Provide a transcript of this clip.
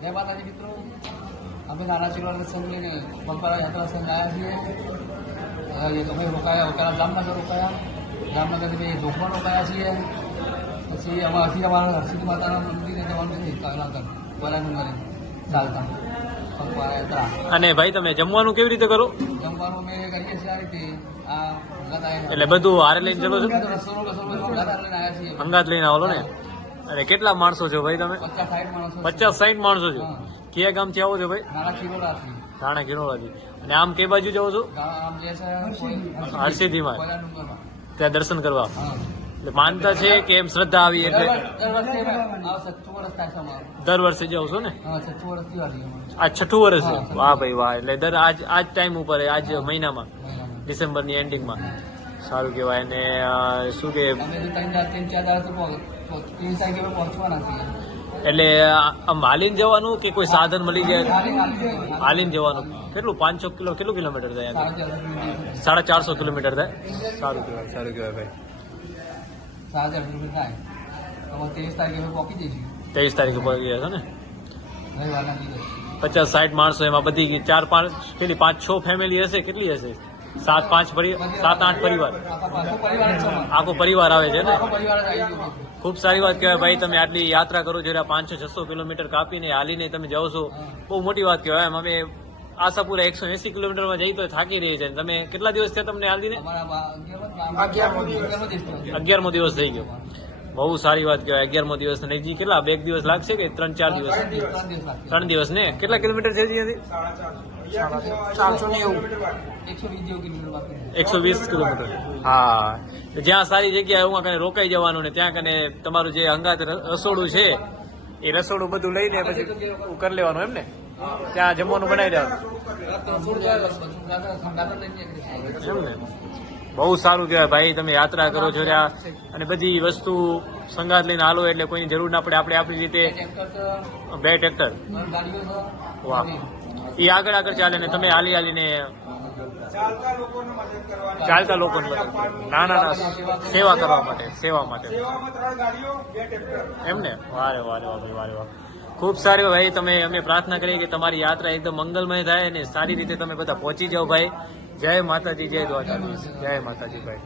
જય માતાજી મિત્રો, અમે નાના ચીરવાલા સંઘ લઈને પગપાળા યાત્રા સંઘ આવ્યા છીએ. તમે રોકાયા પહેલાં જામનગર રોકાયા, જામનગરથી પછી જોખમાં રોકાયા છીએ. પછી અમારા હરસિદ્ધિ માતાના મંદિરે જવાનું છે પહેલા નંબરે ચાલતા પગપાળા યાત્રા. અને ભાઈ તમે જમવાનું કેવી રીતે કરો? જમવાનું અમે કરીએ છીએ આ રીતે, એટલે બધું હારે લઈને ચલો છો? અંગાત લઈને આવો ને. અરે કેટલા માણસો છો ભાઈ તમે? 50-60 માણસો છો. કયા ગામથી આવો છો ભાઈ? રાણા કિરોડાથી. અને આમ કઈ બાજુ જાઓ છો? હરસિદ્ધિમાં ત્યાં દર્શન કરવા. એટલે માનતા છે કે એમ શ્રદ્ધા આવી એટલે દર વર્ષે જાઓ છો ને? આ 6ઠું વર્ષ છે. વાહ ભાઈ વાહ. એટલે આજ ટાઈમ ઉપર આજ મહિનામાં ડિસેમ્બરની એન્ડિંગમાં. સારું કહેવાય. અને શું કે એટલે આમ હાલીને જવાનું કે કોઈ સાધન મળી જાય? હાલીને જવાનું. કેટલું 500 કેટલું કિલોમીટર થાય? 450 કિલોમીટર થાય. સારું કહેવાય, સારું કહેવાય ભાઈ. 7,000 કિલોમીટર થાય. 23 તારીખે પહોંચી જઈશું. 23 તારીખે પહોંચી ગયા છો ને? 50-60 માણસો, એમાં બધી 5-6 ફેમિલી હશે. કેટલી હશે? 7-8 પરિવાર. આખો પરિવાર આવે છે ને? ખૂબ સારી વાત કહેવાય ભાઈ. તમે આટલી યાત્રા કરો છો, 500-600 કિલોમીટર કાપીને હાલીને તમે જાઓ છો, બહુ મોટી વાત કહેવાય. અમે આશાપુરા 180 કિલોમીટરમાં જઈ તો થાકી રહી છે. તમે કેટલા દિવસ થયા તમને હાલીને? 11મો દિવસ થઈ ગયો. બહુ સારી વાત કહેવાય. 11મો દિવસ. હજી કેટલા 2 દિવસ લાગશે કે 3-4 દિવસ? 3 દિવસ ને. કેટલા કિલોમીટર છે હજી? 120 કિલોમીટર. હા, જ્યાં સારી જગ્યા હું કને રોકાઈ જવાનું ને ત્યાં કને તમારું જે અંગાત રસોડું છે એ રસોડું બધું લઈને પછી કરી લેવાનું એમ ને? ત્યાં જમવાનું બનાવી દેવાનું એમ ને? બહુ સારું કહેવાય ભાઈ. તમે યાત્રા કરો છો અને બધી વસ્તુ સંગાત લઈને હાલો એટલે કોઈની જરૂર ના પડે. આપણે આપણી રીતે 2 ટ્રેક્ટર. વાહ. એ આગળ ચાલે ને તમે હાલીને ચાલતા લોકોને ના સેવા કરવા માટે એમ ને? વારે વાહ. ખૂબ સારી ભાઈ. અમે પ્રાર્થના કરીએ કે તમારી યાત્રા એકદમ મંગલમય થાય અને સારી રીતે તમે બધા પહોંચી જાઓ ભાઈ. જય માતાજી, જય દ્વારકાધીશ. જય માતાજી ભાઈ.